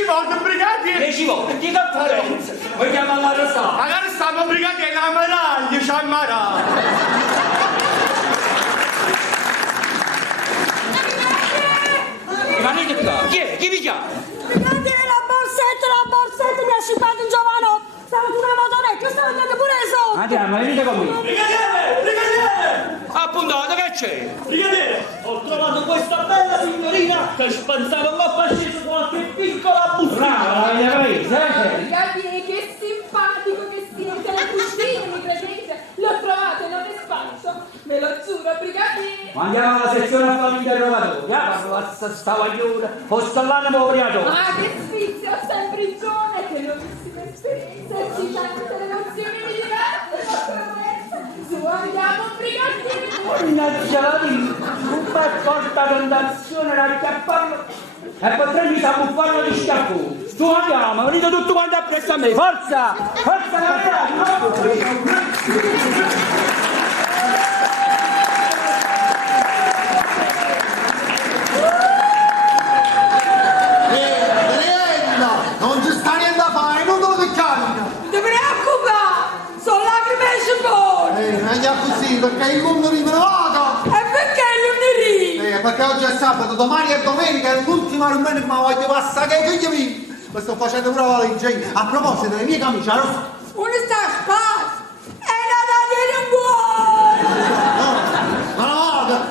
10 volte, brigadiere! 10 volte, che conferenza! Vuoi chiamare la restata? Magari stiamo brigadiere la maraglia, c'ha maraglia! Rimanete qua, chi è? Chi vi chiama? Brigadiere, la borsetta, mi ha scippato un giovanotto! Stavo su una motorecchia, stavo andando pure sotto! Andiamo, venite con me! Brigadiere! Brigadiere! Appuntato, che c'è? Brigadiere, ho trovato questa bella signorina che pensavo che facesse qualche piccola bustina. Brava, l'avete presa, Brigadiere, che simpatico che siete, le cugine, mi credete? L'ho trovato in un spazio, ve lo giuro, brigadiere! Ma andiamo alla sezione a fare l'interrogatorio, parla sta guagliona, posto l'animo obriato. Ah, che sfizio, sta in prigione, che nuovissime esperienze, si fanno delle nozioni diverse, ma promessa, su andiamo, brigadiere! Mannaggia la vita, un bel porta tentazione da chiapparlo e potremmo sabuffarlo di schiaffo. Su andiamo, venite tutti quanti appresso a me, forza! Forza Non ci sta niente da fare, non te lo picchiare! Non ti preoccupare, sono lacrime e sciupone! Meglio così, perché il mondo rimane vago! E perché lunedì? Perché oggi è sabato, domani è domenica, è l'ultima domenica, ma voglio passare che figli miei! Mi sto facendo pure la valigia. A proposito delle mie camicie, rosse. Uno sta a spazio e la date non vuole! Ma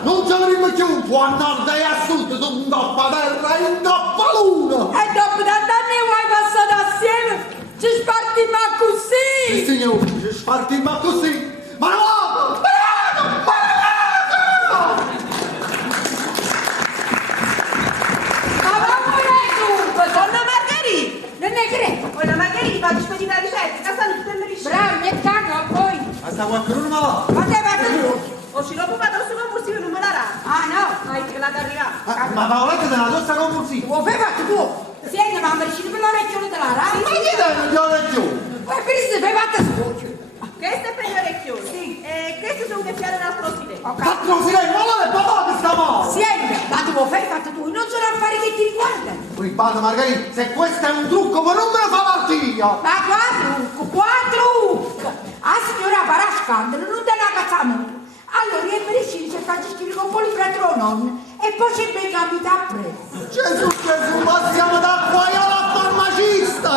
non ce ne più, può a nord e a sud, tu un doppa terra e un doppa luna! E dopo tant'anni vuoi passare assieme? Ci spartiamo così! Sì, signore, ci spartiamo così! Ma no! Ma vamone dunque, donna Margherita! Non ne credo! Ora Margherita, faccio spedire la ricetta, che stanno tutte le ricette. Bravo, mi cagno a voi! Ma sta qualcuno ma va? Ma te vado tu! O ci l'ho fumato su compulsivo non me la dà. Ah no! Hai che la arrivare. Ma Paoletta della tosta compulsiva! Lo fai fatto tu! Senti, ma mi riuscite per l'orecchione della RAI? Ma chi te non glielo ragione? Poi per se fai fatta scuocio! Questo è per gli orecchioni. Sì. E questi sono che fiare l'altro stile. Quattro silenzio, ma non è papà che sta male! Senti, ma tu lo fai fatto tu! Non sono affari che ti riguardano! Ripado Margherita, se questo è un trucco, ma non me lo fa partire! Ma qua trucco! Ah signora farà scandalo, non te la cazzamo! Allora io per il se faccio scrivere con polifratro non e poi c'è ben capita appresso! Gesù, passiamo da qua alla farmacista!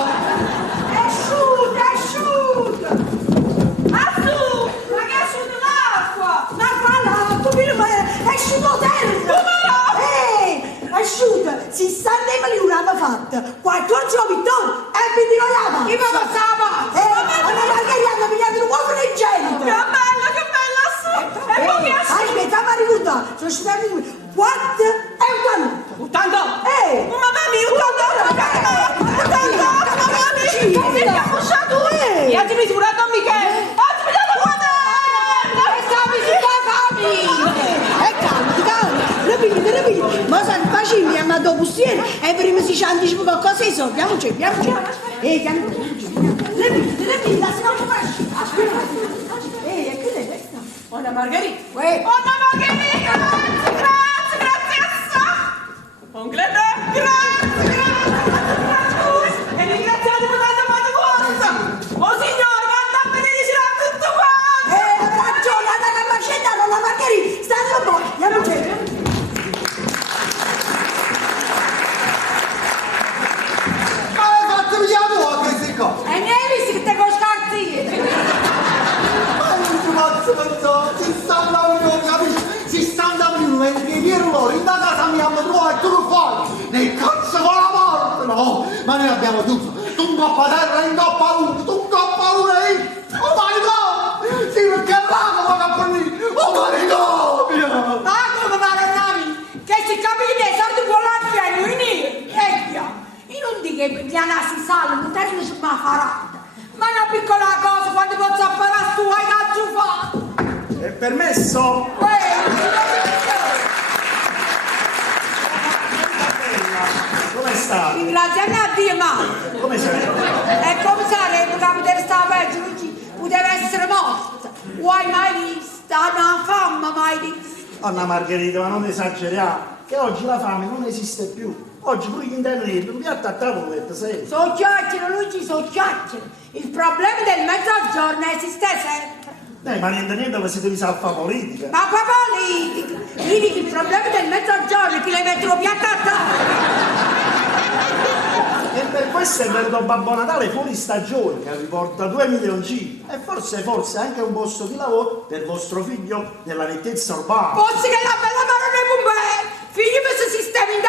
Asciutta! Asciutta! Ma che asciutta l'acqua? L'acqua, è asciutto terra! Asciutta! 60 anni l'hanno fatta! 14 vittoria! E mi dico la chi mi passava? Alla Margherita hanno pigliato un uovo leggendo! Che bella su! E poi che asciutta? Aspetta, ma ricorda! Sono stati 4 e 80! 80? Mamma mia, 80! Mamma mia! Come ti ha pushato? E oggi mi giurato a Michele! Oggi mi dato quando! E stavi su da calmi! Rapidito! Ma sai, facile, mi ha mandato bustiere e prima si ci anticipa qualcosa di soldi. Piamoci! Rapidito, la si va a fare! Aspetta! E che è questa? Buona Margherita! Uè! Buona Margherita! Grazie assai! Oncle grazie! E ringraziate per la domanda vostra! Oh signore, vada a benedicere a tutto quanto! Ragione, andate a macetta con la Margherita! State un po'! Piamoci! E ne hai visto che te coscazzi? Ma non si mazzo non so, si stanno a un capisci? Si stanno a un e dire loro, in da casa mia mi trovo e tu lo fai! Nel cazzo con la morte! No! Ma noi abbiamo tutto! Tu un coppa terra, in coppa uno, tu un coppa uno e io! Oh my god! Sì, perché è bravo ma cappa lì! Oh my god! Ma come paronavi? Che si capisce, sorti con l'aria e lui lì! Vecchia! Io non dico che gli anassi salvo, non te ne ci ma farà! Ma una piccola cosa, quando posso apparare tu hai cazzo fatto! È permesso? Come sta? Ringraziami a Dio, ma... Come sei? E come sarebbe che poteva stare peggio, poteva essere morta! Lo hai mai vista? Una fama mai vista? Anna Margherita, ma non esageriamo. che oggi la fame non esiste più. Oggi pure gli internet, un piatto a tavola, sei. So chiacchiere, Luigi, so chiacchiere. Il problema del mezzogiorno esiste sempre. Ma niente, ma siete di salfa politica. Ma qua politica? Io dico il problema del mezzogiorno è che le mettono piatto a tavola. E per questo è venuto Babbo Natale fuori stagione, che vi porta 2 milioncini. E forse anche un posto di lavoro per vostro figlio nella nettezza urbana. Forse che la bella marone con me. Figlio mi si sistema in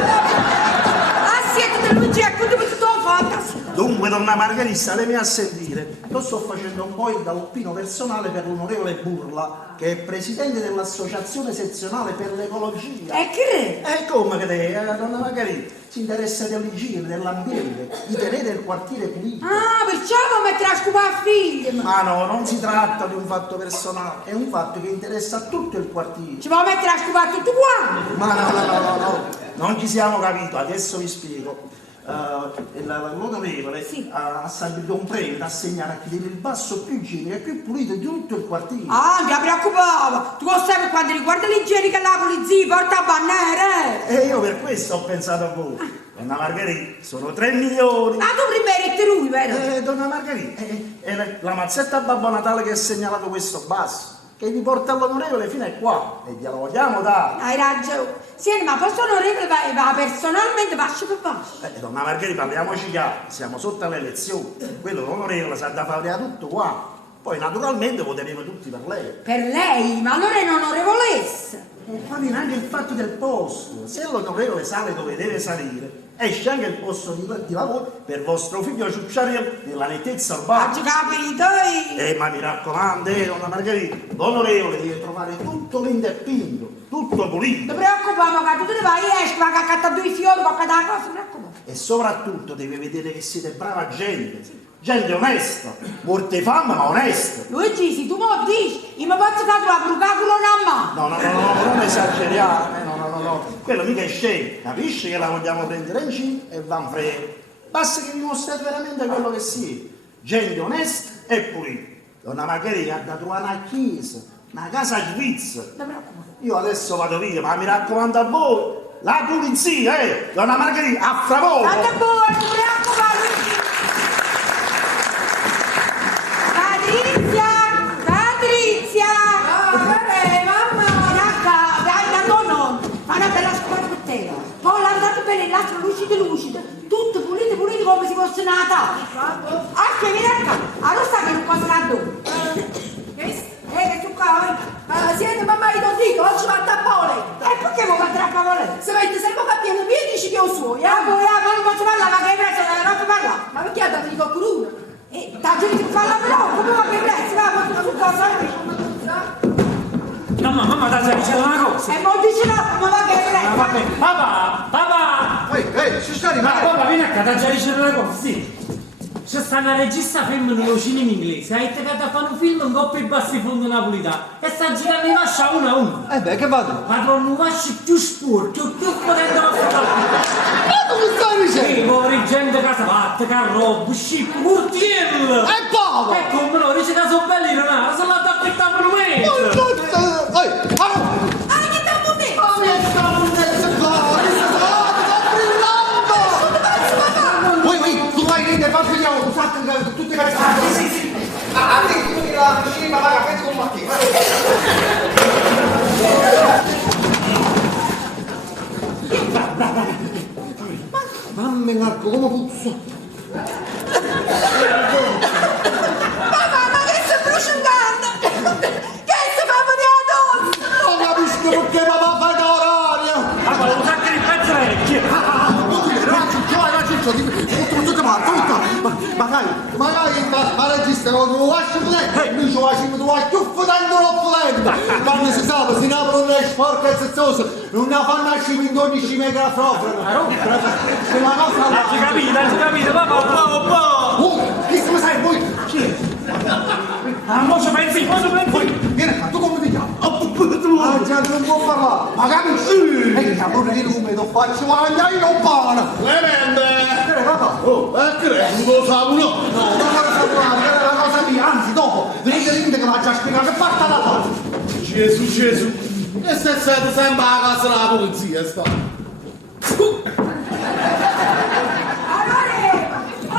ah, siete Luigi, ecco dove tutto fatto. Dunque, donna Margherita, lei mi a sentire. Lo sto facendo un po' da oppino personale per l'onorevole Burla, che è presidente dell'associazione sezionale per l'ecologia. E che? E come che lei, donna Margherita, si interessa dell'igiene, dell'ambiente, di tenere il quartiere pulito. Ah, perciò non mettere a scopare figli. Ma no, non si tratta di un fatto personale, è un fatto che interessa a tutto il quartiere. Ci può mettere a scopare tutto quanto? Ma no, non ci siamo capito, adesso vi spiego. L'onorevole ha stabilito un premio da assegnare a chi tiene il basso più igienico e più pulito di tutto il quartiere. Ah, mi preoccupava. Tu lo sai per quanto riguarda l'igiene la polizia porta a bannare. E io per questo ho pensato a voi. Donna Margherita, sono 3 milioni. Ma tu prima eri lui, vero? Donna Margherita, è la mazzetta a Babbo Natale che ha segnalato questo basso, che vi porta all'onorevole fino a qua, e glielo vogliamo dare. Hai ragione. Sì, ma questo onorevole va personalmente basso per basso. Donna Margherita, parliamoci chiaro, siamo sotto alle elezioni, quello l'onorevole sa da fare tutto qua. Poi naturalmente voteremo tutti per lei. Per lei? Ma allora è un'onorevolessa. E fa anche il fatto del posto. Se l'onorevole sale dove deve salire, esce anche il posto di lavoro per vostro figlio Ciucciariello nella nettezza urbana. Oggi capito? Ma mi raccomando, donna Margherita, l'onorevole deve trovare tutto l'indepinto, tutto pulito. Non preoccupare, ma che tu te ne vai, esci, ma che accatta 2 fiori, qualche cosa, non preoccupare. E soprattutto deve vedere che siete brava gente. Gente onesta, morte fame ma onesta. Luigi, se tu me lo dici, io mi posso fare la brucacola a mano. No, non esageriamo, no. Quello mica è scemo, capisci che la vogliamo prendere in giro e van frega. Basta che vi mostrate veramente quello che siete. Gente onesta e pulita. Donna Margherita ha da trovare una chiesa, una casa svizzera. Io adesso vado via, ma mi raccomando a voi, la pulizia, Donna Margherita, a fra poco. Tanto buono, non preoccupare. Patrizia! Mamma! Dai, da nonno! Fa una bella scuola per te! Poi l'andate bene, l'altro lucido, tutto pulito come se fosse una tavola! Ah, che vieni acá! Allora sta che non cosa la do! Che tu qua? Siete mamma di Don oggi va a Tappole. E perché vuoi andare a Pavole? Se vedi sempre capire miei dici che ho suoi, Ah, poi ma non posso parlare, ma che prezzo non posso parlare? Ma perché ha dato di qualcuno? Da gente che fa la però, come va che prezzo? Va, ma tu cosa? Mamma, dai, stai dicendo una cosa. E poi dice no, ma va che prezzo? Vabbè, papà! Ci sta di Papà, vieni a casa, già dicendo una cosa, sì. C'è sta una regista femmina nello cinema inglese, ha integrato a fare un film in coppia e bassi fondi napolitano e sta girando i vasci a uno a uno. Che vado? Ma trovano i vasci più sporchi, più potenti da fare. Ma come stai dicendo? Sì, poveri gente casa fatta, carrobbo, scippo, curtiello. E Paolo! E come no, dice che sono belli, non sono andato a aspettare per un mese. Che tempo me? Tu vai lì nel fatto vediamo tutte le cose. Sì. Tutti la cucina, va, fai con Mattia. Mamma Marco, come puzza. Ma che stai prosciugando? Che stai facendo addosso? Non capisco perché papà fa l'orario. Ma volevo sacco di pezzo vecchio. Ma regista non lo lascio vedere, noi ci facciamo due ciuffi dentro l'opulenta. Quando si sa, si aprono le sporche e sezzose, non ne fanno nascere in 12 microfoni. È una cosa Hai capito, papà. Chi se lo sai voi? Mo ci pensi. Vieni qua, tu come ti chiami? Ah, già non può parlare, ma capisci? E che pure di lume, non faccio mangiare in un pane. Clemente! Papà. Non lo sapevo, no? No, non lo sapevo, è una cosa mia, anzi dopo, venite che mi ha già spiegato che fatta la cosa. Gesù! E se siete sempre a casa della polizia, sta?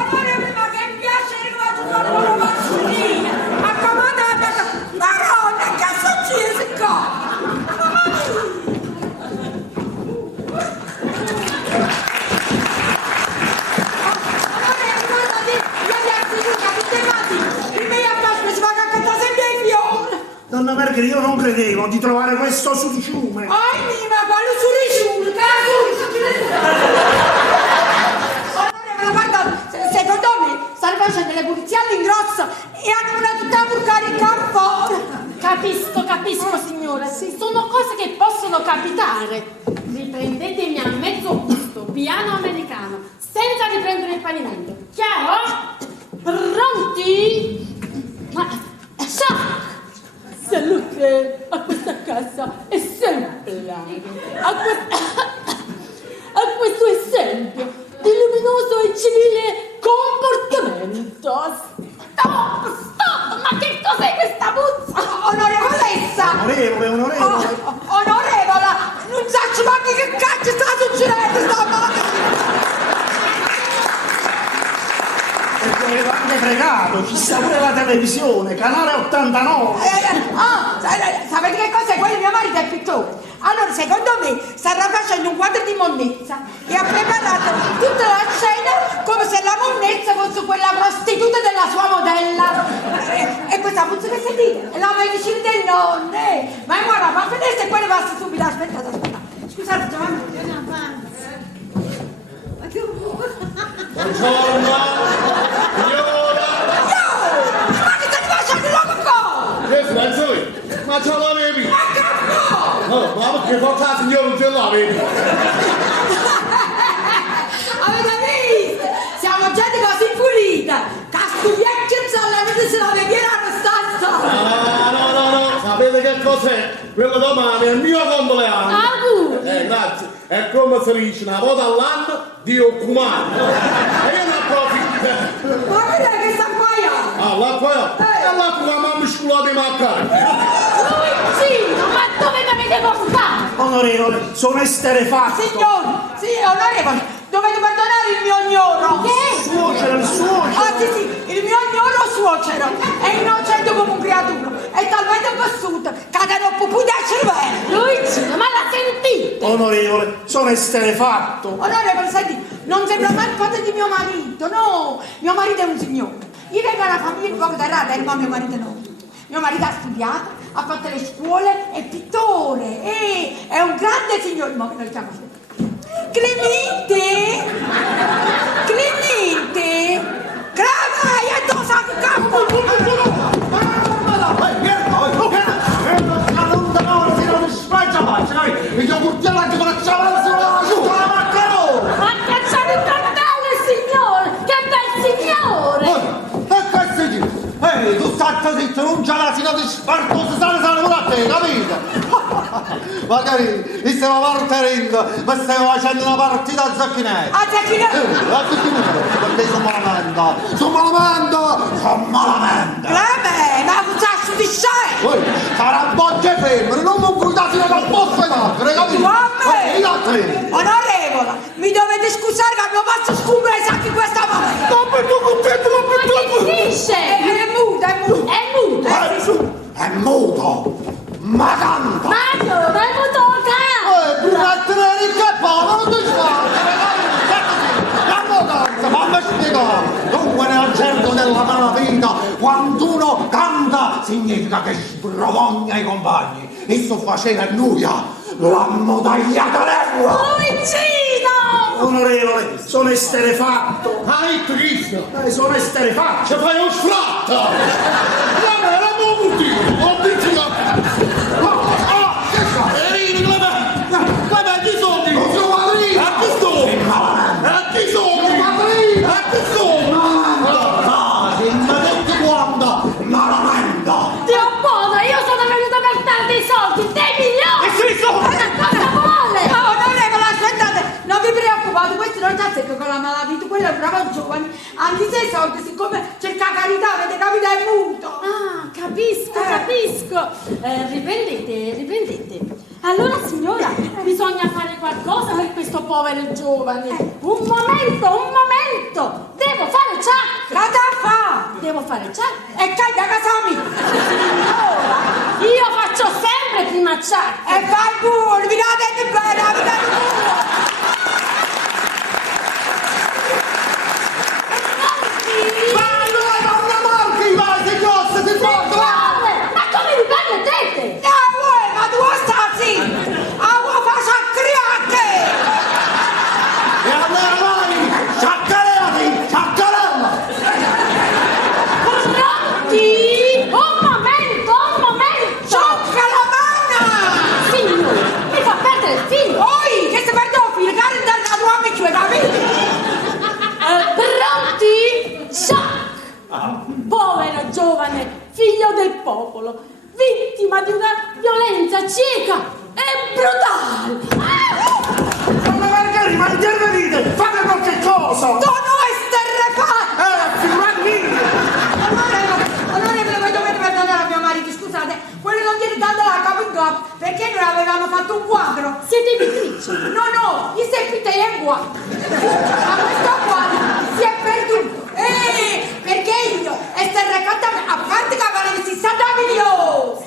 Onorevole, ma che piacere che faccio solo una massolina! Accomodate! Maronna, che assaggia si qua! Donna Margherita, io non credevo di trovare questo surciume. Ai, ma quale suriciume? Onorevole, guarda, secondo me stanno facendo le pulizie all'ingrosso e hanno una tutta burcare in campo. Capisco, signora. Sì, sono cose che possono capitare. Riprendetemi a mezzo busto, piano americano, senza riprendere il pavimento. Chiaro? Pronti? Ciao! Salute a questa casa esemplare, a questo esempio di luminoso e civile comportamento. Stop! Ma che cos'è questa puzza? Onorevolezza! Onorevole. Onorevola! Non saccio ma che cazzo sta succedendo stamattina! E anche fregato, ci sta pure la televisione, canale 89. Sapete che cos'è? Quello mio marito è pittore. Allora, secondo me, starà facendo un quadro di monnezza e ha preparato tutta la scena come se la monnezza fosse quella prostituta della sua modella. E questa puzza che sentite? È la medicina del nonno. Ma guarda, fa vedere se quello passa subito. Aspettate. Scusate, Giovanni. Buongiorno! Signora! Ma che stai facendo l'uomo qua? Che sei? Ma ce l'avevi? Ma che Oh, ma perché porta la signora non ce l'avevi? Avete visto? Siamo gente così pulita! Casco vecchio la vita se la vediera No, sapete che cos'è? Quello domani è il mio compleanno. Grazie. È come si dice, una volta all'anno Dio comanda. E io ne approfitto. Ma vedete che sta qua io? Ah, l'acqua io? E l'acqua la mamma scuola di maccare. Luigino, ma dove mi avete portato? Onorevole, sono esterefatto. Signori, sì, onorevole, dovete perdonare il mio gnoro. Che? Il suocero. Ah, sì, il mio gnoro suocero è innocente come un creatura. È talmente passuto che non può più del cervello. Luigino, ma la sentite? Onorevole, sono esterefatto. Onorevole, senti, non sembra mai il padre di mio marito, no. Mio marito è un signore. Io vengo da una famiglia un po' terrata, ma mio marito no. Mio marito ha studiato, ha fatto le scuole, è pittore, è un grande signore. Ma lo chiamo Clemente! Cravai, e tu sai che cavolo! Io portiamo anche con la ciabatta sulla maccherone! Ha cacciato il cartello, signore! Che bel signore! E questo dice, tu stai zitto, non c'è l'asino di spartoso, sale pure a te, capito? Magari mi stiamo partorendo, ma stiamo facendo una partita a zacchinetto. A zacchinetto? A zacchinetto, perché sono malamente. Clemente, ma cosa di stai? Poi, sarà bocce femmine, non mi cuidate dal posto ed altre, capito? Onorevole, mi dovete scusare che abbiamo fatto scompresa anche questa volta. Ma che dice? È muto. È muto, ma canta. Ma dove è muto Burattere che povero, non ti fammi spiegare. Dunque nel gergo della malavita, quando uno canta, significa che sbrovogna i compagni. E sto facendo a nuia, l'hanno tagliata lingua. Luigino! Onorevole, sono esterefatto. Hai Cristo! Sono esterefatto. Ci fai un sfratto! La me la muti! Ho detto che soldi! Non sono padrino! A chi sono? A chi sono? Padrino! A chi sono? Ma tutti quando? Malamente! Dio buono, io sono venuta per darti i soldi, dei milioni! E sei soldi? Cosa vuole? Onorevole, aspettate, non vi preoccupate, questo non c'ha secco con la malavita, quello è un bravo giovane, anche se i soldi, siccome cerca carità, avete capito, è muto. Ah, capisco. Riprendete. Allora signora, bisogna fare qualcosa per questo povero giovane. Un momento! Devo fare ciak! Cosa fa? Devo fare ciak! E cai da casa mia! Io faccio sempre prima ciak! E fai pure, vi date bene, vi date pure! Ma come vi permettete? No, vuoi, ma tu stai zitta! Vuoi fare sacriate! E allora vai, sciaccarellati, sciaccarella! Pronti? Un momento! Ciocca la mano! Signore, mi fa perdere il filo! Oi, che si perde un filo, cari da tua amici, capito? Pronti? Ciak! Povero giovane, figlio del popolo, vittima di una violenza cieca e brutale! Ma magari, ma intervenite! Fate qualche cosa! Sono esterrefatto! Figurati! Onorevole, voi dovete perdonare a mio marito, scusate, quello non tiene tanto la capo in capo, perché noi avevamo fatto un quadro. Siete pittrici? No, gli sempre è uguale. Ma questo quadro si è perduto. Perché io esterrefattamente, a parte che aveva 60 milioni,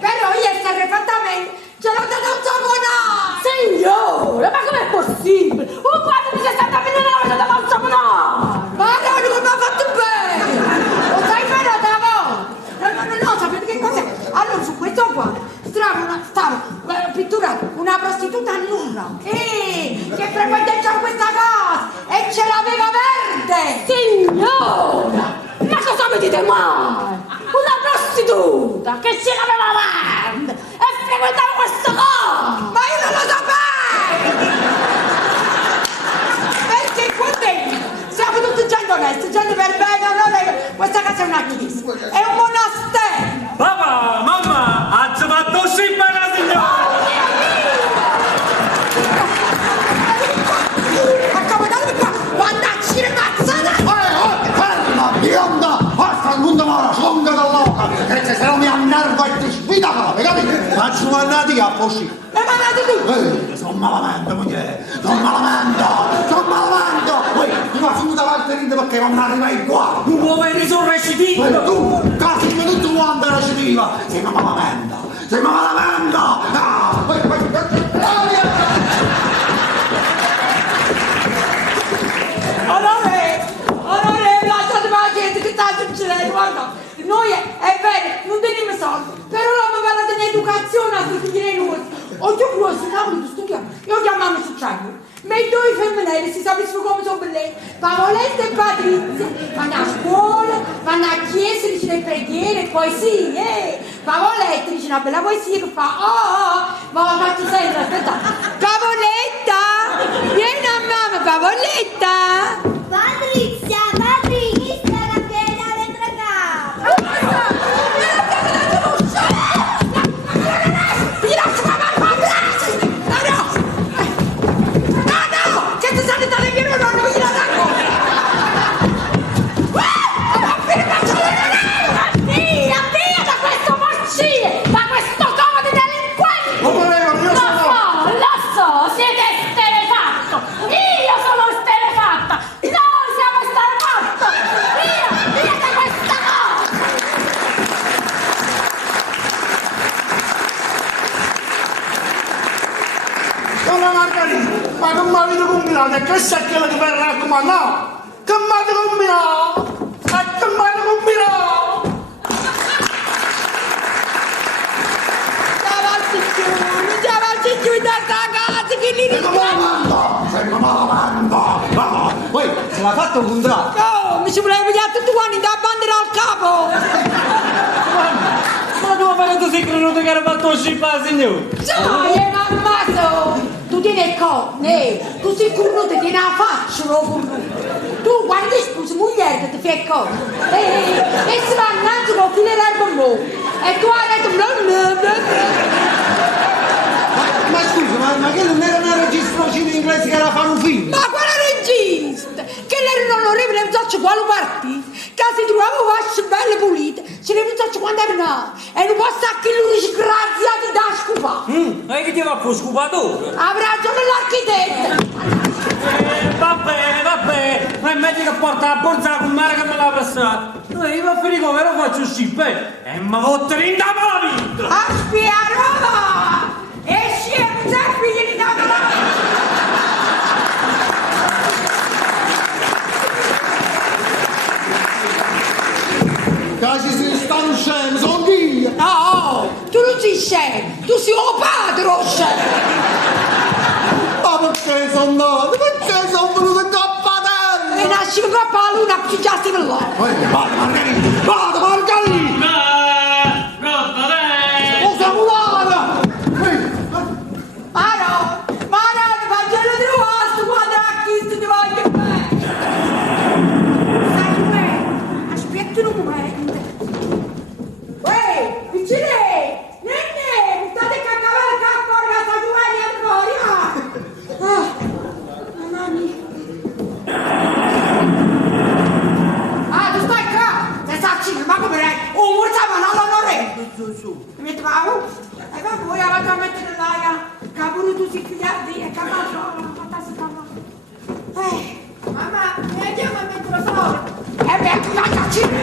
però io esterrefattamente ce l'ho dato un saponare. Signore, ma com'è possibile? Un quadro di 60 milioni l'avete dato a un saponare! Ma no, non mi ha fatto bene! Lo sai bene da voi? No, sapete che cos'è? Allora, su questo quadro stava pitturato una prostituta nuda che frequentava questa casa e ce l'aveva verde! Signora, ma cosa mi dite mai? Una prostituta che ce l'aveva verde e frequentava questo corpo! Ma io non lo sapevo! Perché qua dentro siamo tutti gente onesti, gente per bene, questa casa è una chiesa, è un monastero! Papà, mamma, ha fatto sempre la signora! Accomodatevi qua, quando ci remazzate! Ferma, bionda, basta il mondo mora, sonda dall'oca, che se no mi annervo e ti sfida proprio, capito? Faccio una natica a posci. E mandate tu! Sono malamente, moglie, sono malamente! Poi, mi fa finita parte ride perché non arrivai qua! Un uomo è risorrecitivo! Tu, cazzo, tutto quanto era recidiva! Sei una malamenta! Onorevole, lasciatemi la gente che sta succedendo, guarda, noi è vero, non teniamo soldi, però l'uomo parla dell'educazione a questi figli nostri. Oggi pure si stanno studiando, io chiamavo su Ciano. Ma i due femminili si capiscono come sono belle. Paoletta e Patrizia vanno a scuola, vanno a chiesa, dicono le preghiere, poesie. Paoletta dice una bella poesia che fa ma la faccio sempre, aspetta. Paoletta, vieni a mamma, Paoletta. Patrizia, mi sta la piena dentro casa. Mi lascio la mamma, no, che ti state dalle mie non mi la danno. Via da questo porcile, da questo covo di delinquenti! Lo so, siete esterrefatto! Io sono esterrefatta! Noi siamo esterrefatto! Via da questa cosa! Donna Margherita, ma che mi avete combinato? E questa è quella che verrà a comandare? Che mi avete combinato? Che mi avete combinato? Chiamarci giù da sta casa, che li Sei una malamenta! Poi, se l'ha fatto un contratto! Oh, mi ci voleva pigliare tutti quanti da bandera al capo! Ma tu mi fai così creduto che era fatto uscire la signora? Gioia, mammato! Tu tieni il corno, tu sei cornuto, tieni la faccia, lo cornuto! Tu quando sposi moglie ti fai il corno! E si va innanzi con fine l'erba no! E tu hai detto Ma scusa, ma che non era una registrazione inglese che era fare un film? ma quale regista? Che lei non onorevole non so quale partito? Che si trovava vasce belle pulite, ce ne non so quando era nato, e non posso a che lui disgraziati da scufare. Non è che ti va con scupatore? Avrà ragione l'architetto! Vabbè, ma è meglio che porta la borsa con mare che me l'ha passata. Io va a finire come lo faccio scippe e mi fottere in tavola la vita! Aspia Roma! Esci e non sei figli di tavola! Casi si stanno scemi, sono io! No, tu non sei scemo, tu sei un padre scemo! Ma perché sono nato? Perché sono venuto in coppa terra? E nasci con coppa la luna, più già stai per là! Vado Margherita! Vado Margherita! Roba, dai! Cosa volare? Maro, Vangelo di Ruosto, quando a chi ti voglio bene! Sai come? Aspetta un momento! Uè, vicine! Nenne, mi state cacavando a fuori la stagione fuori, mamma mia! Ah, tu stai qua! Sei saccino, ma come lei? Un morsa ma non lo reggo! Su. Mi metti bravo? E va voi avanti a mettere l'aia! Capuro tu si figliati e capace fantassi mamma! Mamma, mi andiamo a mettere fuori! Beh, tu saccino,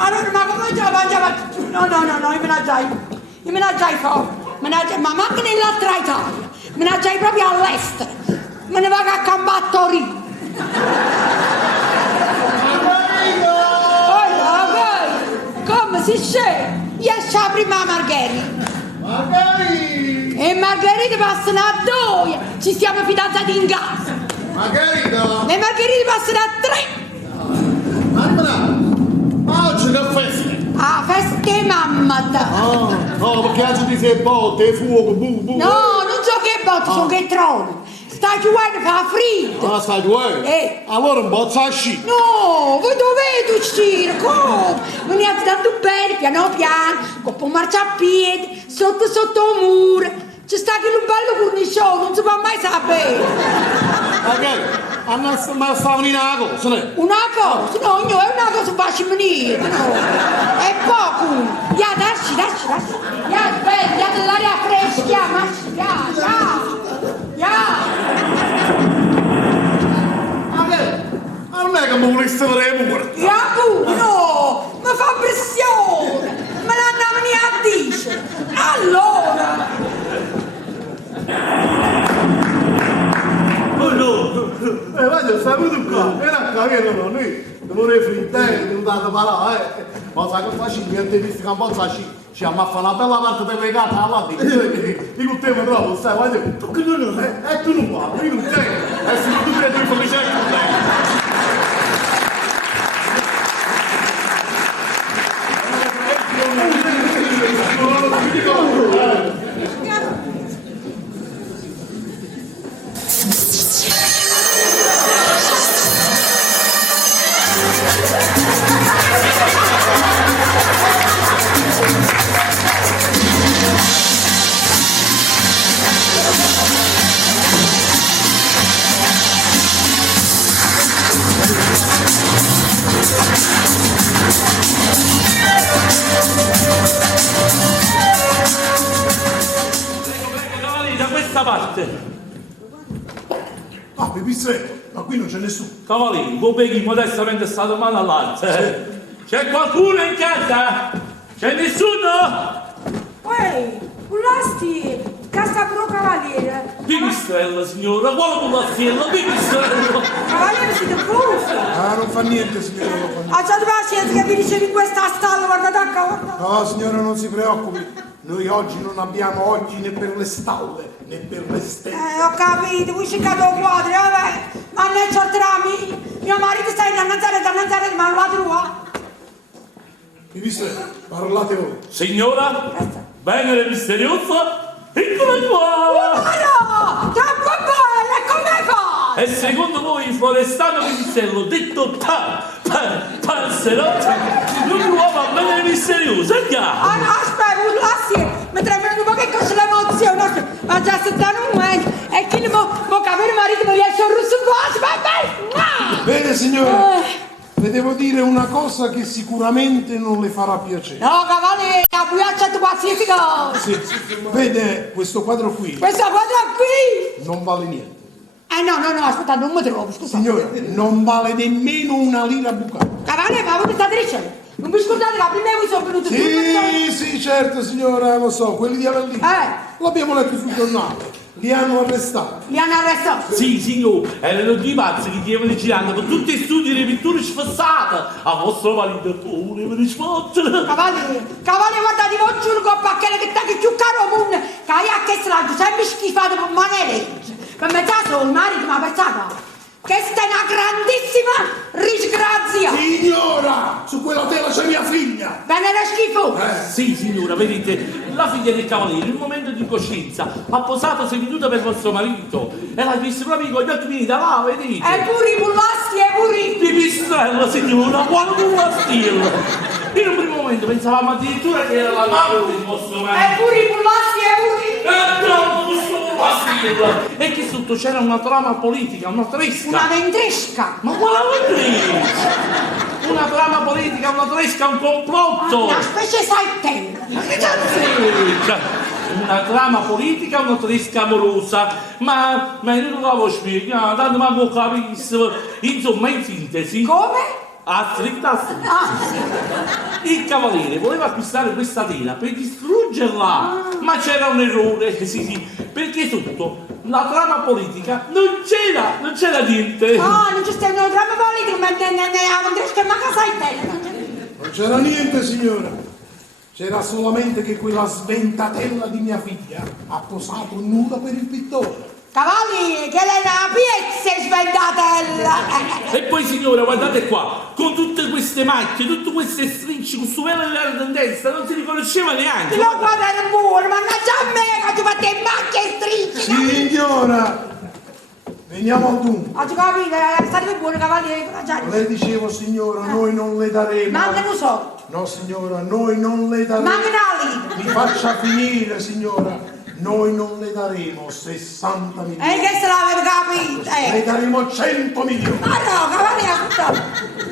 allora, ma come già mangiava? No, io me la giai fuori. Ma manca nell'altra Italia. Me la giai proprio all'estero. Me ne vado a campare a Torino. Come si scende? Io esce la prima Margherita. Margherita! E Margherita passano a due. Ci siamo fidanzati in casa. Margherita! Le Margherite passano a tre. Margherita! Ma oggi che festa? Ah, festa di mamma! No, perché oggi ti sei botte, fuoco, bu. No, non so che botte, sono che trono. Sta giocando, fa freddo. Ah, stai giocando? Allora un bozzo a sci. No, voi dovete uscire, come? Non è tanto bene, piano piano, con un marciapiede, sotto il muro. C'è sta che un bello cornicione, non si può mai sapere. Ok, ma stavano in una cosa, ne? Una cosa? No, è una cosa facile venire, no. È poco. Ya, dasci. Ya, beh, ya dell'aria fresca, Ma non è che mi volesse vedere pure. Ya, pure, no, mi fa pressione. Me l'hanno venuto a dire. Allora. Oh no! Guarda, stai venuto qua. Vieni a capire, no, noi non riflettete, non date parola, Ma sai che faccio? Mi hai visto che un po' ci ammaffa una bella parte delle gatte avanti. Io con te mi trovo, sai, guarda. Tu che non E tu non parli, io non te. E se tu credi che mi c'è con te. Da questa parte! Ah, Pipistretto, ma qui non c'è nessuno. Cavalieri, voi beghi modestamente sta domanda all'alza. C'è qualcuno in casa? C'è nessuno? Uè, Ullasti, casa pro cavaliere. Pipistrello, signora, quale pulaziello? Pipistrello! Cavaliere siete fusi. Ah, non fa niente, signora, non fa niente. Abbiate pazienza che vi dicevi in questa stalla, guardate a guardate. No, signora, non si preoccupi. Noi oggi non abbiamo occhi né per le stalle, né per le stelle. Ho capito, voi cercate un quadro, vabbè. Ma ne sorterà mio marito sta innanzare, ma non la trova. Pipistretto, parlate voi. Signora, venere misteriosa, eccola qua! No, troppo bella, come fa? E secondo voi Florestano Pipistrello, detto Panzerotti, non uomo a venere misteriosa, Ah, no, aspetta, Ullasti, mi tremano un po' che cosa l'emozione. Ma già se stanno un momento, e chi mo capire marito mi riesce un russo qua, aspetta, no! Bene, signora, le devo dire una una cosa che sicuramente non le farà piacere. No, cavaliere, a cui accetto qualsiasi cosa. Sì, vede questo quadro qui Questa quadra qui. non vale niente. No, aspetta, non mi trovo, scusa. Signora, non vale nemmeno una lira bucata. Cavaliere, ma voi state dicendo? Non vi scordate che prima voi sono venuti due persone? Sì, certo signora, lo so, quelli di Avellino. L'abbiamo letto sul giornale. Li hanno arrestati. Li hanno arrestati? Sì, signor, erano due pazzi che chiamano girando con tutti i studi di pittura sfassata. A vostro marito volevano sfottere. Cavaliere, guardate, io giuro che ho pacchele che ti più caro mondo, che hai a che strage, sempre schifato per manereggia. Per mezzo il marito mi ha pensato. Questa è una grandissima disgrazia! Signora! Su quella tela c'è mia figlia! Bene, schifo! Sì, signora, vedete, la figlia del cavaliere in un momento di coscienza ha posato seduta per vostro marito e l'ha visto proprio con gli occhi miei da là, vedete? E pure i bullassi, e pure i... Pipistrello, signora, quando una stilla! In un primo momento pensavamo addirittura che era la mamma di vostro marito. E pure i bullassi, e pure i... E che sotto c'era una trama politica, una tresca. Una ventresca! Ma quale ventresca? Una trama politica, una tresca, un complotto. Una specie saitella! Ma che cazzo? Una trama politica, una tresca amorosa. Ma io non l'avevo spiegato, tanto manco capisco. Insomma, in sintesi. Come? A stretta. Il cavaliere voleva acquistare questa tela per distruggerla, ma c'era un errore, sì, perché sotto la trama politica non c'era niente. Non c'è una trama politica, ma non riesco a manca saitella! Non c'era niente, signora. C'era solamente che quella sventatella di mia figlia ha posato nuda per il pittore. Cavalli, che lei è una piezza sventatella! E poi signora, guardate qua, con tutte queste macchie, tutte queste strisce, con sto velo in testa, non si riconosceva neanche. Non guardare buono, mannaggia a me che tu fate macchie e strisce! Signora, veniamo al dunque. Oggi capito, state buono, cavaliere, coraggio. Le dicevo, signora, noi non le daremo. Manca non so. No, signora, noi non le daremo. Manca una lì. Mi faccia finire, signora. Noi non le daremo 60 milioni. E che se l'avete capito? Le daremo 100 milioni. Ma no, cavaliere, ascoltate.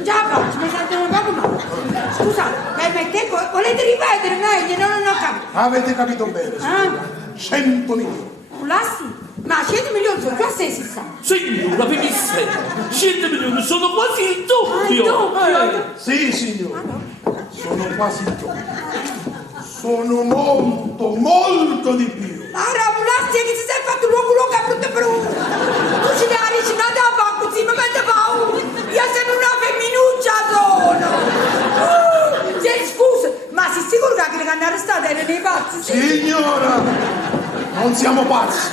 Già faccio, mi sento un po' male. Scusate, permettete, volete ripetere meglio? Non ho capito. Avete capito bene, signora. 100 milioni. Lassi? Ma 100 milioni sono quasi 60. Signora, pipistrello, 100 milioni sono quasi il doppio. Sì, signora. Sono quasi il doppio. Sono molto di più. Allora, Lassi che si sei fatto l'uomo che ha brutto brutto. Tu ci dai ricinata a fa così, mi mette paura. Io sono una femminuccia sono. Scusa, ma sei sicuro che le hanno arrestate erano i pazzi? Signora, non siamo pazzi.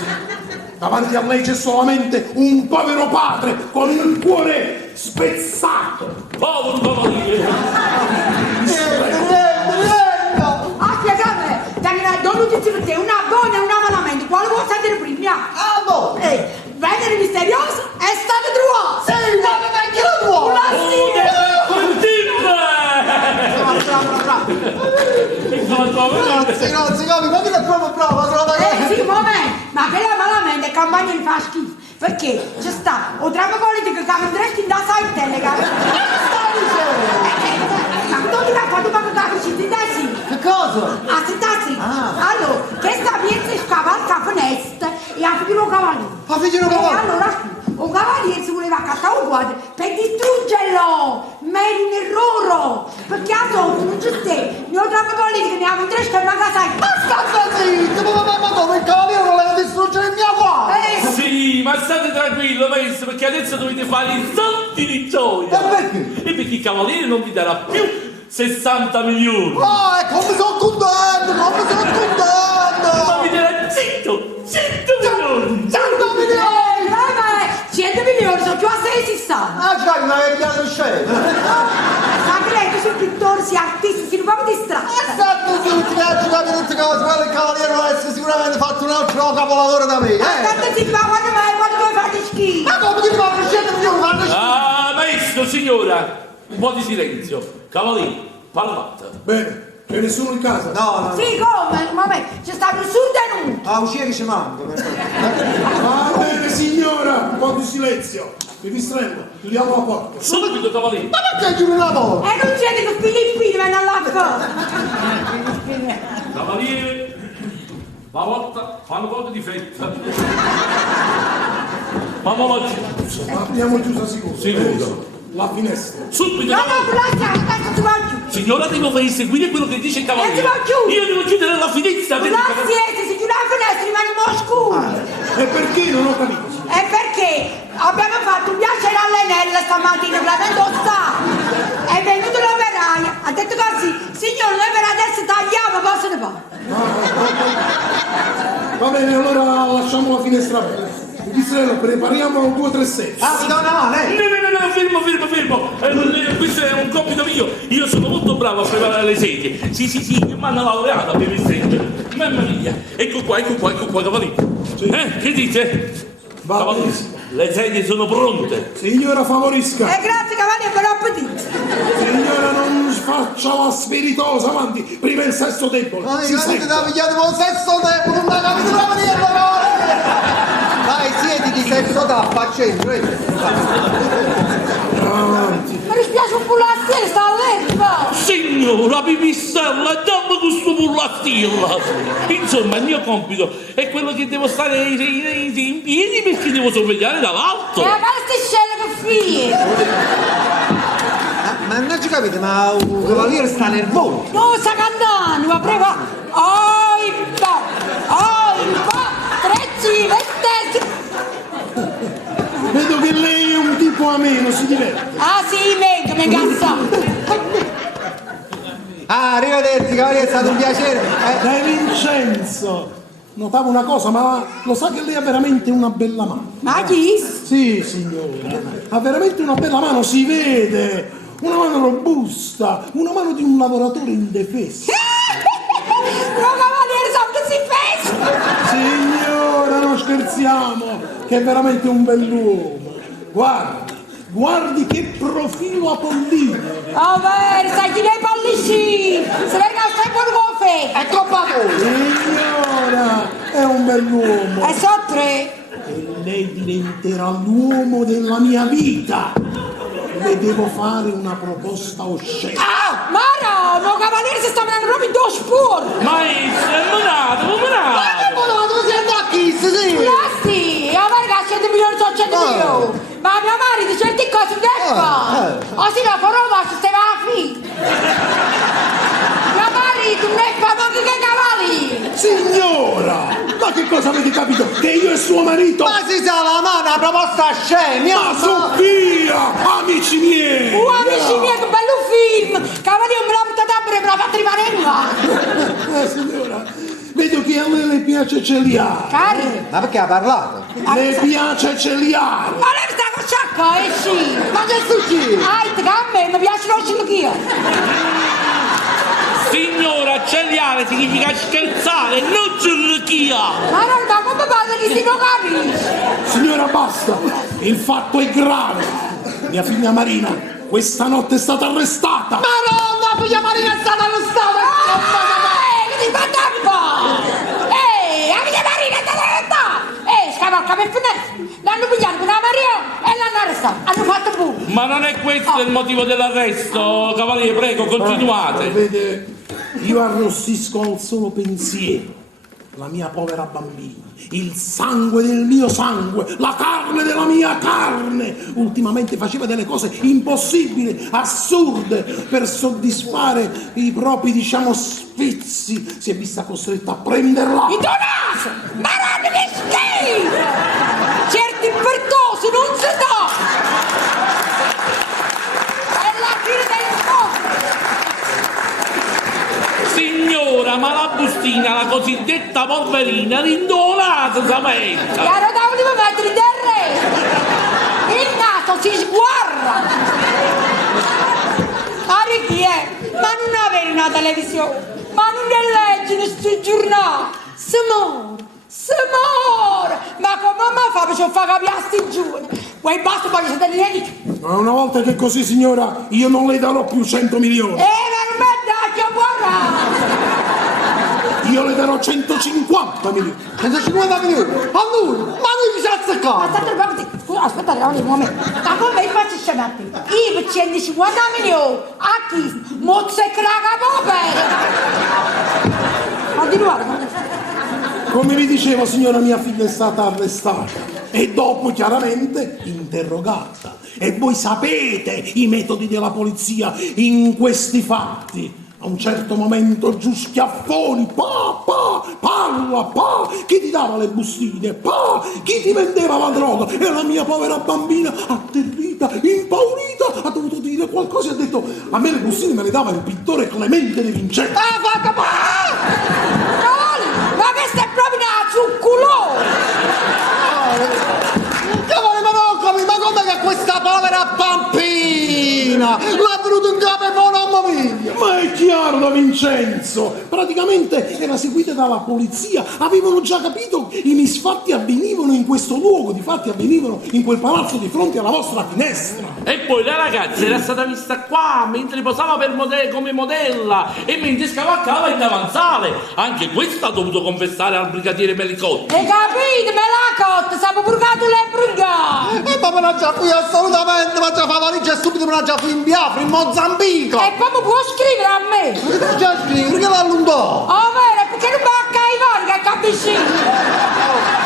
Davanti a lei c'è solamente un povero padre con il cuore spezzato. Povero cavaliere. Due notizie per te, una buona e una malamente. Quale vuoi sentire prima? Boh! Venere misterioso è stato trovato! Sì, ma che lo vuoi? Grazie, ma che è proprio bravo a trovare. Sì, momento, ma quella malamente campagna di fa schifo. Perché c'è sta un trama politico che andresti in da saitelle, ma non ti vai a fare una cosa così, dai sì. Che cosa? Aspettate, allora, questa piezza scavalca finestra e ha finito un cavaliere. Ha finito un cavaliere? Allora, un cavaliere si voleva accattare un quadro per distruggerlo, ma era un errore, perché a sotto non c'è te, ne ho trovato politiche, ne avevo tre che manca sai. Ma sta zitto, ma dove il cavaliere voleva distruggere il mio quadro? Sì, ma state tranquillo, maestro, perché adesso dovete fare i salti di gioia. E perché? E perché il cavaliere non vi darà più 60 milioni. Come sono contento, Ma vi darà 100 milioni. 100 milioni! 100 milioni sono più a 60. Già, non avevi piano scemo. Ma credo sul pittore sia artista, si ruba di strada. Esatto, tutti, tutte cose, quello il cavaliere non essere sicuramente fatto un altro capolavoro da me, Tanto si fa quando voi fate schifo. Ma come ti fanno 100 milioni, fanno schifo? Maestro, signora, un po' di silenzio. Cavaliere, parlate. Bene, c'è nessuno in casa? No. Sì, come? Un momento, c'è stato un surdo. A uscire ci manca. Va bene, signora, un po' di silenzio. Pipistrello, chiudiamo la porta. Subito, cavaliere. Ma perché chiudi la porta? E non siete che Filippini vanno all'acqua. Cavaliere, la volta fanno un po' di fretta. Ma mo la chiusa. Ma abbiamo chiusa sicuro. Sicuro. La finestra. Subito, No, cavaliere. adesso tu vai giù. Signora, devo seguire quello che dice il cavaliere. E ti va giù. Io devo chiudere la finestra. vedi, La cavaliere? siete, si chiude la finestra rimaniamo oscuri. E perché non ho capito? E perché abbiamo fatto un piacere all'Enella stamattina, Clemente sta. È venuto l'operaio, ha detto così, signore, noi per adesso tagliamo, posso ne fare? Va bene, allora lasciamo la finestra aperta. Pipistrello, prepariamo 2 o 3 set. Ah, mi dà una mano, eh? No, fermo. Questo è un compito mio. Io sono molto bravo a preparare le sedie. Sì, mi hanno laureato a Pipistrello. Mamma mia. Ecco qua, cavaliere. Che dite? Va Cavaliere, benissimo. le sedie sono pronte. Signora, favorisca. Grazie cavaliere, buon appetito. Signora, non faccia la spiritosa, avanti. Prima il sesso debole. Ma Si io ti sente. devo pigliare un sesso debole, non da capito la maniera, dai, siedi di sesso tappa al centro, Avanti. Mi dispiace un po' la stella, sta all'erba. Signora Pipistrella, dammi questo pullastilla. Insomma, il mio compito è quello che devo stare in piedi perché devo sorvegliare dall'alto. E a queste scelle che figlie. Ma non ci capite, ma un cavaliere sta nervoso. No, sta cantando, ma prego. Oiba, trecci, vestesi. Vedo che lei è un tipo ameno, si diverte. Ah sì, meglio, mi incassa. Ah, arrivederci, cavaliere, è stato un piacere. De Vincenzo, notavo una cosa, ma lo sa che lei ha veramente una bella mano? Ma chi? Sì, signora, ha veramente una bella mano, si vede. Una mano robusta, una mano di un lavoratore indefesso. No, cavaliere, sa che si fece. Signora, non scherziamo, che è veramente un bell'uomo. Guardi che profilo a pollino. Oh, vero, sai chi ne pollicini? Se lei non stai buono con fe. È troppo a voi. Signora, è un bell'uomo. E so 3. E lei diventerà l'uomo della mia vita. Le devo fare una proposta oscena. Ah, ma no, cavaliere si sta venendo proprio in 2 spur. Maestro, è monato. Ma tu sei andato a chi, sì? Sì, a me che 100 milioni sono 100 milioni. Ma mio marito certe cose non fa. O se no, farò ma se va a fine. Mio marito non è famoso che cavalli. Signora, ma che cosa avete capito? Che io e suo marito... Ma si sa la mano, la proposta scemia! Ma Sofia, amici miei! Amici miei, che bello film! Cavaliere, me l'ha buttata a breve, me l'ha fatta rimanere. Signora, vedo che a lei le piace celiare. Cari? Ma perché ha parlato? Le piace celiare. Ma lei sta con sciacca, sì! Ma che succede? Ah, che a me mi piace la cirurgia! Signora, celiare significa scherzare, non cirurgia. Ma non ma come parla che si non capisce? Signora, basta! Il fatto è grave. Mia figlia Marina, questa notte è stata arrestata. Madonna, figlia Marina è stata arrestata! Che ti fa tempo! La mia Marina è stata arrestata! Scavalca per finire! L'hanno pigliato con la Maria e l'hanno arrestato! Hanno fatto pure! Ma non è questo il motivo dell'arresto, cavaliere, prego, continuate. Vede, io arrossisco al solo pensiero. La mia povera bambina, il sangue del mio sangue, la carne della mia carne. Ultimamente faceva delle cose impossibili, assurde, per soddisfare i propri, diciamo, sfizi. Si è vista costretta a prenderla. Il tuo naso! Marano che schifo! Certi pertosi non si dà! È la fine del mondo! Signora, ma la bustina, la cosiddetta polverina, rindolata, sapete? Chiaro da volevo mettere in terra! Il naso si sguarra! Ari chi è? Ma non avere una televisione! Ma non ne leggi sui giornali! Si muore! Ma come mi fa per far capire a sti giorni? Vuoi basta poi siete lì? Ma una volta che è così, signora, io non le darò più 100 milioni. Ma non mi dai che buona! Io le darò 150 milioni. 150 milioni! A lui! Ma lui mi si è azzeccato! Aspetta un po' così! aspettate, un momento. Ma come faccio scemi a te? Io per 150 milioni, a chi? Mozza e craca popere! Continuare. Come vi dicevo, signora, mia figlia è stata arrestata e dopo chiaramente interrogata. E voi sapete i metodi della polizia in questi fatti. A un certo momento giù schiaffoni, palla, chi ti dava le bustine, chi ti vendeva la droga, e la mia povera bambina, atterrita, impaurita, ha dovuto dire qualcosa e ha detto: a me le bustine me le dava il pittore Clemente De Vincenzi. Ma questo è proprio una zucculone! Cavolo, ma come che questa povera bambina l'ha venuto in capo e mamma mia? Ma è chiaro, Da Vincenzo, praticamente era seguita dalla polizia, avevano già capito i misfatti avvenivano in questo luogo, difatti avvenivano in quel palazzo di fronte alla vostra finestra. E poi la ragazza era stata vista qua mentre posava come modella e mentre scavalcava il davanzale. Anche questo ha dovuto confessare al brigadiere Melicotti. Hai capito? Me l'ha cotta, siamo purgato le brigate! E poi me la già qui assolutamente, ma già fa valigia e subito me la già qui in Biafra, in Mozambico! E poi mi può scrivere a me? Che già scrivere, che l'allungò? Oh, vero, perché non va a Caivani che capisci?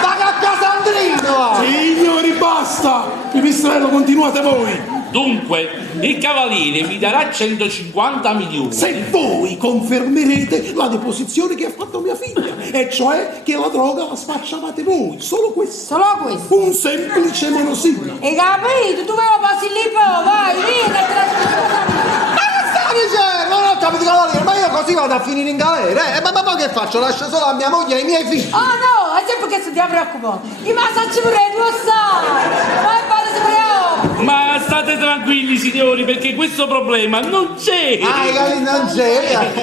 Ma che a Casandrino! Signori, basta! Pipistrello, continuate voi! Dunque, il cavaliere mi darà 150 milioni. Se voi confermerete la deposizione che ha fatto mia figlia, e cioè che la droga la spacciavate voi, solo questo. Solo questo? Un semplice monosillo. Hai capito? Tu me lo passi lì poi, vai, vieni, Non ho capito, cavaliere, ma io così vado a finire in galera, eh? Ma che faccio? Lascio solo a mia moglie e ai miei figli? Oh no, è sempre che si ti preoccupato. Io ma sacci pure, tu lo sai. Vai, padre, si preoccupa. Ma state tranquilli, signori, perché questo problema non c'è. Ah, capito, non c'è.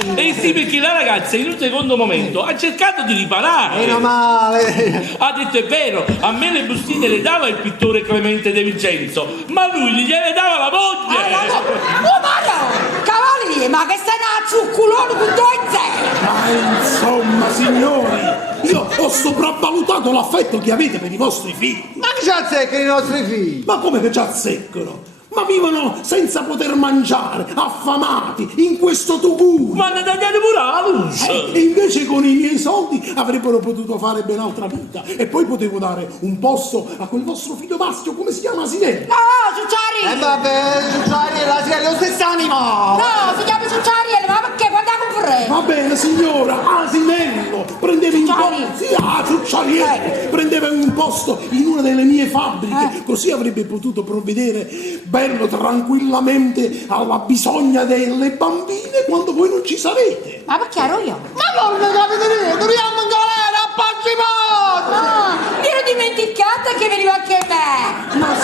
Sì, perché la ragazza in un secondo momento ha cercato di riparare. Meno male. Ha detto: è vero, a me le bustine le dava il pittore Clemente De Vincenzo, ma lui gliele dava la moglie. Oh, ma no, cavaliere, ma che sei una zucculone con 2 zero. Ma insomma, signori, io ho sopravvalutato l'affetto che avete per i vostri figli. Ma che ci azzeccano i nostri figli? Ma come che ci azzeccano? Ma vivono senza poter mangiare, affamati, in questo tugurio. Ma ne tagliate pure la luce. E invece con i miei soldi avrebbero potuto fare ben altra vita. E poi potevo dare un posto a quel vostro figlio maschio, come si chiama, Asinello? No, Ciucciari. Vabbè, Ciucciariella, si è lo stesso animo. No, si chiama Ciucciari, ma perché? Quando la comprerei? Va bene, signora, Asinello, prendeva un posto. Sì, Ciucciariello, prendeva un posto in una delle mie fabbriche, così avrebbe potuto provvedere bello tranquillamente alla bisogna delle bambine quando voi non ci sarete. Ma perché ero io? Ma non mi capite niente, andiamo in galera, a Pagimone! Ah, mi ero dimenticata che veniva anche me. Ma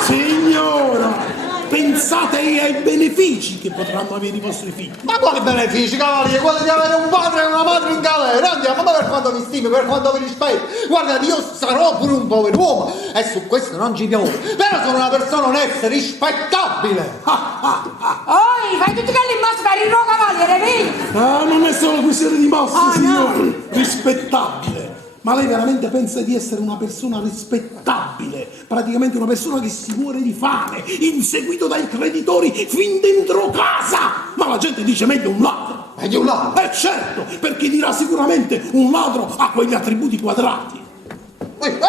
signora, pensate ai benefici che potranno avere i vostri figli. Ma quali benefici, cavaliere? Quello di avere un padre e una madre in galera. Andiamo, ma per quanto vi stimi, per quanto vi rispetto. Guarda, io sarò pure un pover'uomo e su questo non ci piove. Però sono una persona onesta, rispettabile. Oi, fai tutti quelli in mostra per il nuovo cavaliere, vedi? Ah, non è solo questione di mosse, Ah, signora. no. Rispettabile. Ma lei veramente pensa di essere una persona rispettabile? Praticamente una persona che si muore di fame, inseguito dai creditori fin dentro casa! Ma la gente dice meglio un ladro! Meglio un ladro? Certo, perché dirà sicuramente un ladro ha quegli attributi quadrati. Ehi, ma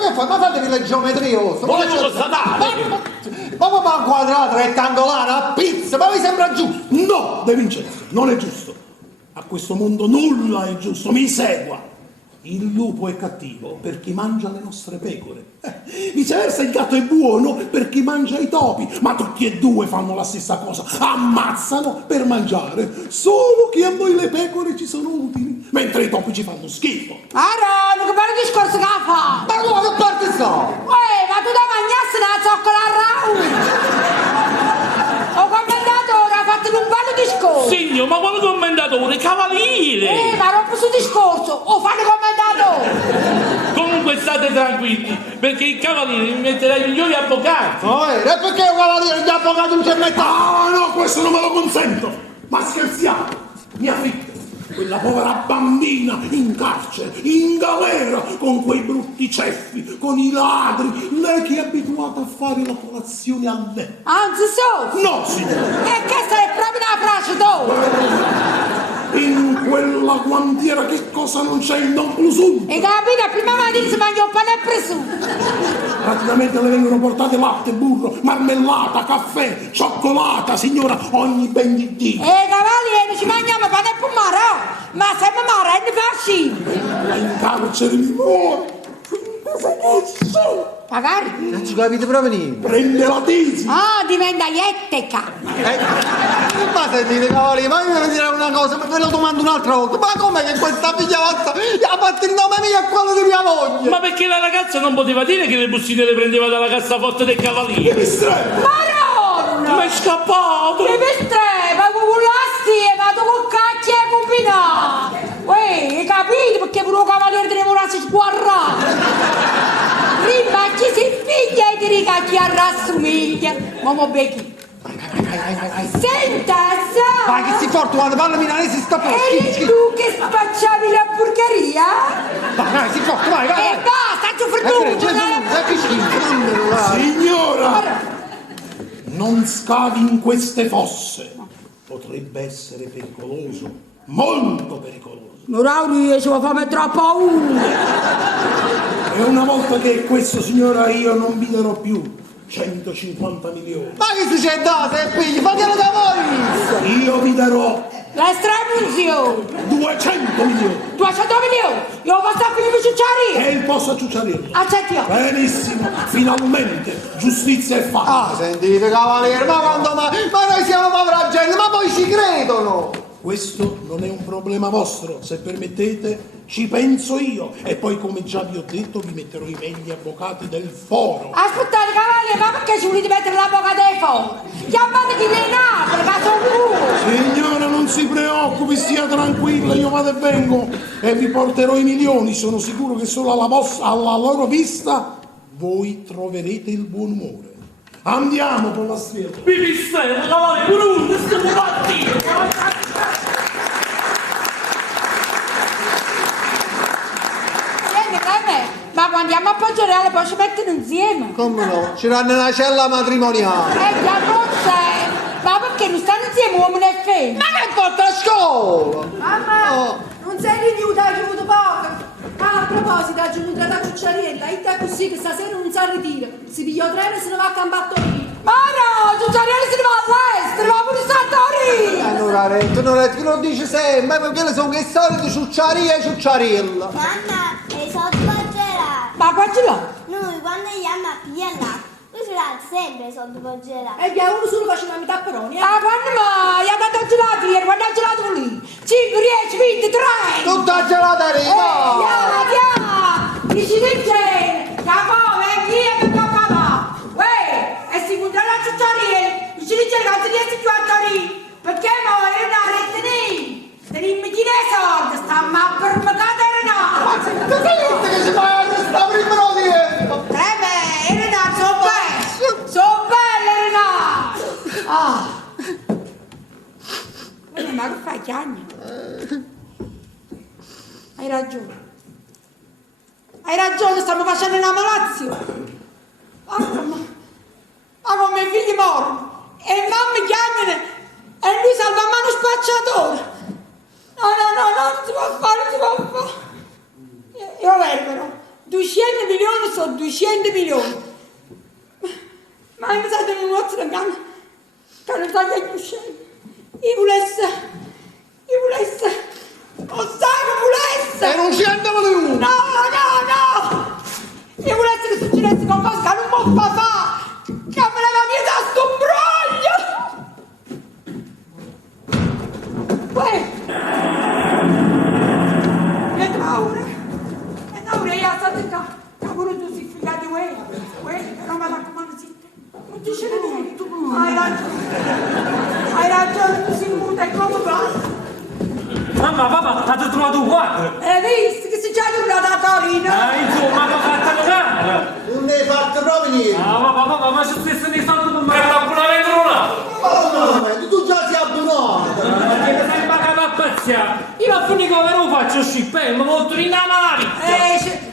che fai? Ma fatevi le geometrie, oh! Ma che cosa dare? Ma un quadrato rettangolare a pizza, ma vi sembra giusto? No, De Vincenzo, non è giusto. A questo mondo nulla è giusto, mi segua. Il lupo è cattivo per chi mangia le nostre pecore. Viceversa il gatto è buono per chi mangia i topi, ma tutti e due fanno la stessa cosa, ammazzano per mangiare, solo che a noi le pecore ci sono utili, mentre i topi ci fanno schifo. Aaron, che bello discorso che ha fatto! Ma come che parte sto? Ma tu da mangiarsi la zoccola a Raul! Oh, commendatore, ha fatto un bello discorso! Signor, ma quale commendatore? Cavaliere! Ma rompo sul discorso! Oh, fate commendatore! Comunque state tranquilli, perché il cavaliere mi metterà i migliori avvocati. E perché un cavaliere gli avvocati non c'è metà? Ah no, questo non me lo consento! Ma scherziamo! Mia figlia, quel quella povera bambina in carcere, in galera, con quei brutti ceffi, con i ladri. Lei che è abituata a fare la colazione a letto. Anzi, so! No, signora! E questa è proprio una frase, tu! In quella guantiera che cosa non c'è il non plus ultra? E capito, prima mattina si mangia un pane e presunto. Praticamente le vengono portate latte, burro, marmellata, caffè, cioccolata, signora, ogni ben di Dio. Cavaliere, ci mangiamo pane e pomaro, ma siamo marrani fasci. In carcere mi muore. Magari. Non ci capite proprio niente. Prende la tesi. Ah, diventa ietteca. Ma sentite cavaliere, ma io vi direi una cosa, ma ve lo domando un'altra volta. Ma com'è che questa figliolazza ha fatto il nome mio e quello di mia moglie? Ma perché la ragazza non poteva dire che le bustine le prendeva dalla cassaforte del cavaliere? Maronna! Ma è scappato! Che pistre, ma con la ma tu con cacchia e cumpina! Uè, hai capito perché pure un cavaliere deve volarsi sguarrato? Prima ci si figlia e ti ricacchi a rassomiglia. Momo becchi. Senta, sa! Ma che si forte quando parla milanese sta per Eri tu che spacciavi la porcheria? Vai, si forte, vai, vai! E basta, ci fredduto! Signora, non scavi in queste fosse. Potrebbe essere pericoloso, molto pericoloso. Lauri, ci va fare troppo paura! E una volta che è questo, signora, io non vi darò più 150 milioni. Ma che si c'è da se figli? Fatelo da voi! Io vi darò L'estramunzione! 200 milioni. 200 milioni! Io posso finire di ciucciare! E il posto a ciucciarello. Accetti io! Benissimo, finalmente giustizia è fatta. Ah, sentite cavaliere, ma quando ma noi siamo povera gente, ma poi ci credono! Questo non è un problema vostro, se permettete ci penso io e poi come già vi ho detto vi metterò i meglio avvocati del foro. Aspettate cavaliere, ma perché ci volete mettere l'avvocato dei fori? Chiamate chi ne ha, per caso culo! Signora, non si preoccupi, stia tranquilla, io vado e vengo e vi porterò i milioni. Sono sicuro che solo alla loro vista voi troverete il buon umore. Andiamo con la strada. Pipistrello, cavaliere, Bruno, stiamo partendo! Senti, Clemente, ma quando andiamo a Poggioreale poi ci mettono insieme? Come no? Ci danno una cella matrimoniale. Già forse! Ma perché non stanno insieme uomini e femmine? Ma che porta a scuola? Mamma, non sei rifiuta, hai chiuso poco. Ah, a proposito, ha giunto la ciucciariella, e te così che stasera non si ritira. Si piglia il treno e se ne va a Cambattorino. Ma no, Ciucciarielli se ne va all'estero, va pure Sartori! Allora, Retto, lo dice sempre, perché le sono che storie di ciucciaria e ciucciariella. Mamma, e sono gelati. Ma qua ce l'ho! Noi quando andiamo a pigliare lui ce l'ha sempre sotto gelati. E via, uno solo faceva la metà peroni, Ma quando mai? Ha dato gelato ieri, quando ha gelato lì? 5, 10, 20, 3! Tutta gelata arriva! Andiamo! Dici di che? Capo, via per papà! Uè, e si punta la ciucciariella! Dici di che cazzo riesci più a Torino? Perché mo è una retenì? Tenimmi di ne soldi, stiamo a permagare Renato! Tu che niente che si fa sta prima dietro! Renato, sono belle! Sono belle, Renato! Ah! Ma che fai, Chiagni? Hai ragione. Hai ragione, stiamo facendo una malazio. Ma come i figli morono. E mamma chiamano e lui salva a mano spacciatore. No, non si può fare, non si può fare. Io verbero. 200 milioni sono 200 milioni. Ma mi sa che non ho stragato. Che non sa che più scemo. Io volesse. Lo sai che volesse. E non ci andiamo di uno! No! Io volessi che succedesse qualcosa che non può fare! Che me la mia da sto broglio! Uè! E Laura, io state qua! Che pure tu si figa di uè! Però mi raccomando, non ti c'è niente! Hai ragione, tu sei muta e come va? Mamma, papà, ha trovato un quadro! Hai visto che si già tornato a Torino? Insomma, ma fatta locale! Non ne hai fatto proprio niente! Papà, ma c'è stesso ne soldi per me! Per l'abbonamento non ha! Oh, no, tu già sei abbonato! Che sei pagato a pezzi! io a finire come lo faccio scippare, mi metto in amari.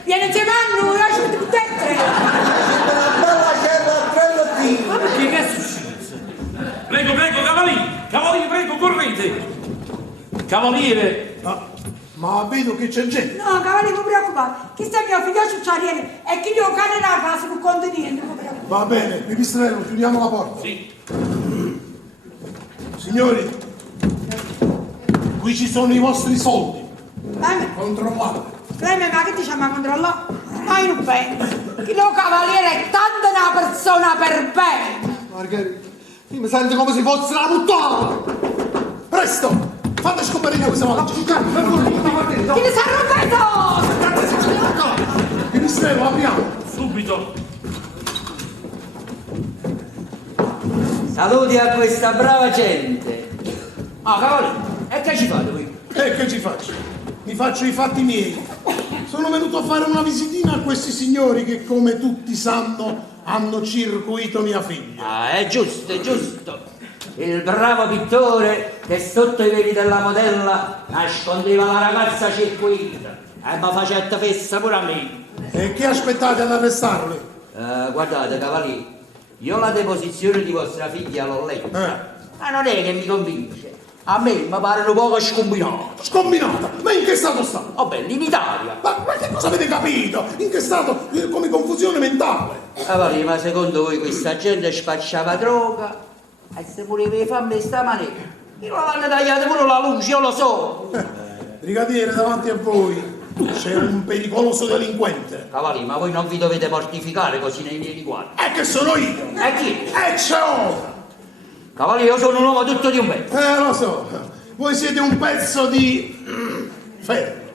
Vieni insieme a noi, ci metti tutte e tre. Una bella cella a tre lottini. Ma perché che è successo? Prego, cavaliere, prego, correte. Cavaliere, Ma vedo che c'è gente. No, cavaliere, non preoccupare. Chi sta mio figlio ciucciariere e chi io cane nella casa non conta niente, non preoccupare. Va bene, pipistrello, chiudiamo la porta. sì. Signori, qui ci sono i vostri soldi. Controllate. Cleme, ma che diciamo a controllare? Ma io non penso. Che lo cavaliere è tanto una persona per bene. Margherita, io mi sento come se fosse una puttana. Presto, fate scoprire questa valigia. Chi ne sa rompito? Pipistrello, apriamo. Subito. Saluti a questa brava gente. Ah, cavaliere, e che ci fate voi? E che ci faccio? Mi faccio i fatti miei. Sono venuto a fare una visitina a questi signori che, come tutti sanno, hanno circuito mia figlia. Ah, è giusto, è giusto. Il bravo pittore che sotto i veli della modella nascondeva la ragazza circuita. Ma facette festa pure a me. E che aspettate ad arrestarli? Guardate, cavaliere, io la deposizione di vostra figlia l'ho letta. Ma non è che mi convince. A me mi pare un poco scombinato. Scombinata? Ma in che stato sta? Oh beh, in Italia. Ma che cosa avete capito? In che stato? Come confusione mentale. Cavaliere, ma secondo voi questa gente spacciava droga? E se voleva farmi sta maniera? Io l'hanno tagliata pure la luce, io lo so. Brigadiere, davanti a voi c'è un pericoloso delinquente. Cavaliere, ma voi non vi dovete mortificare così nei miei riguardi. E che sono io? E chi? E c'è ora! Cavaliere, io sono un uomo tutto di un pezzo. Lo so, voi siete un pezzo di ferro,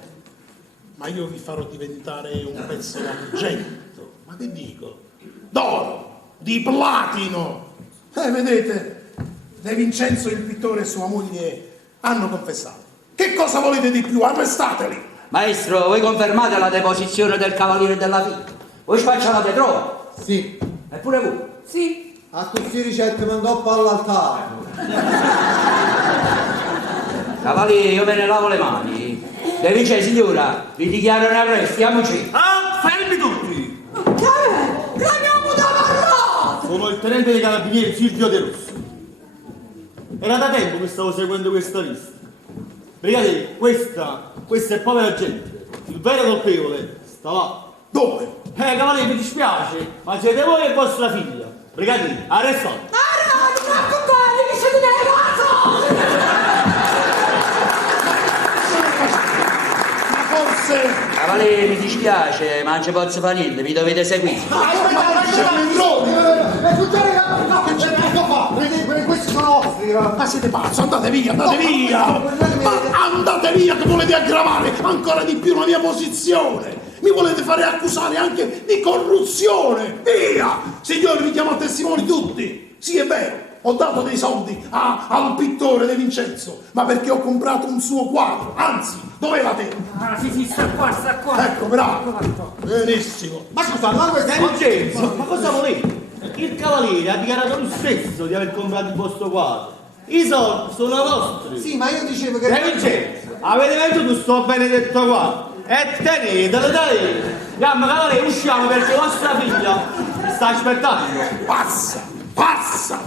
ma io vi farò diventare un pezzo d'argento, ma che dico? D'oro, di platino. Vedete, De Vincenzo il pittore e sua moglie hanno confessato. Che cosa volete di più? Arrestateli! Maestro, voi confermate la deposizione del cavaliere della figlia? Voi spacciavate droga? Sì, Eppure voi? Sì. a questi ricetti mi andò all'altare. Cavaliere, io me ne lavo le mani. De Vincenzo, signora, vi dichiaro in arresto, stiamoci. Ah, fermi tutti. Che è? L'abbiamo davanti! Sono il tenente dei carabinieri Silvio De Rossi. Era da tempo che stavo seguendo questa lista. Brigadiere, questa è povera gente. Il vero colpevole sta là. Dove? Cavaliere, mi dispiace, ma siete voi e vostra figlia. Brigadiere, arrestate. Non ti preoccupare, che siete nella casa! Ma forse... Cavaliere, mi dispiace, ma non ci posso fare niente, mi dovete seguire. Questi sono nostri. Ma siete pazzi, andate via, andate via! Ma andate via che volete aggravare ancora di più la mia posizione! Mi volete fare accusare anche di corruzione! Via! Signori, vi chiamo a testimoni tutti! Sì, è vero, ho dato dei soldi al pittore De Vincenzo, ma perché ho comprato un suo quadro, anzi, dov'è la tela? Ah, sì, sta qua. Ecco, bravo! Benissimo! Ma scusa, ma questo è Vincenzo, ma cosa volete? Il cavaliere ha dichiarato lui stesso di aver comprato il vostro quadro. I soldi sono vostri. Sì, ma io dicevo che... Vincenzo, avete venduto sto benedetto quadro. E tenetelo, dai! Andiamo, cavaliere, usciamo perché vostra figlia sta aspettando. Passa! Passa!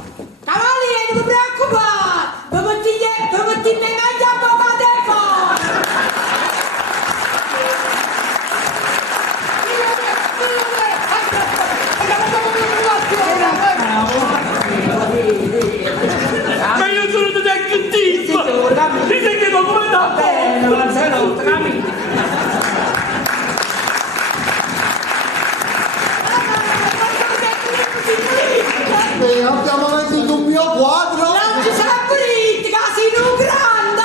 Cavaliere, non vi preoccupare! Vi mettete meglio a poco tempo! Ma io sono detective! Mi senti documentato? Non sei l'ultramino. Abbiamo venduto un mio quadro. Non ci sarà politica, sei un grande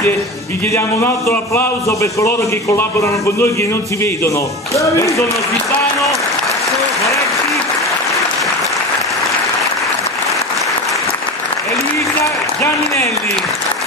Grazie, vi chiediamo un altro applauso per coloro che collaborano con noi che non si vedono. E sono Silvano, Moretti e Luisa Giaminelli.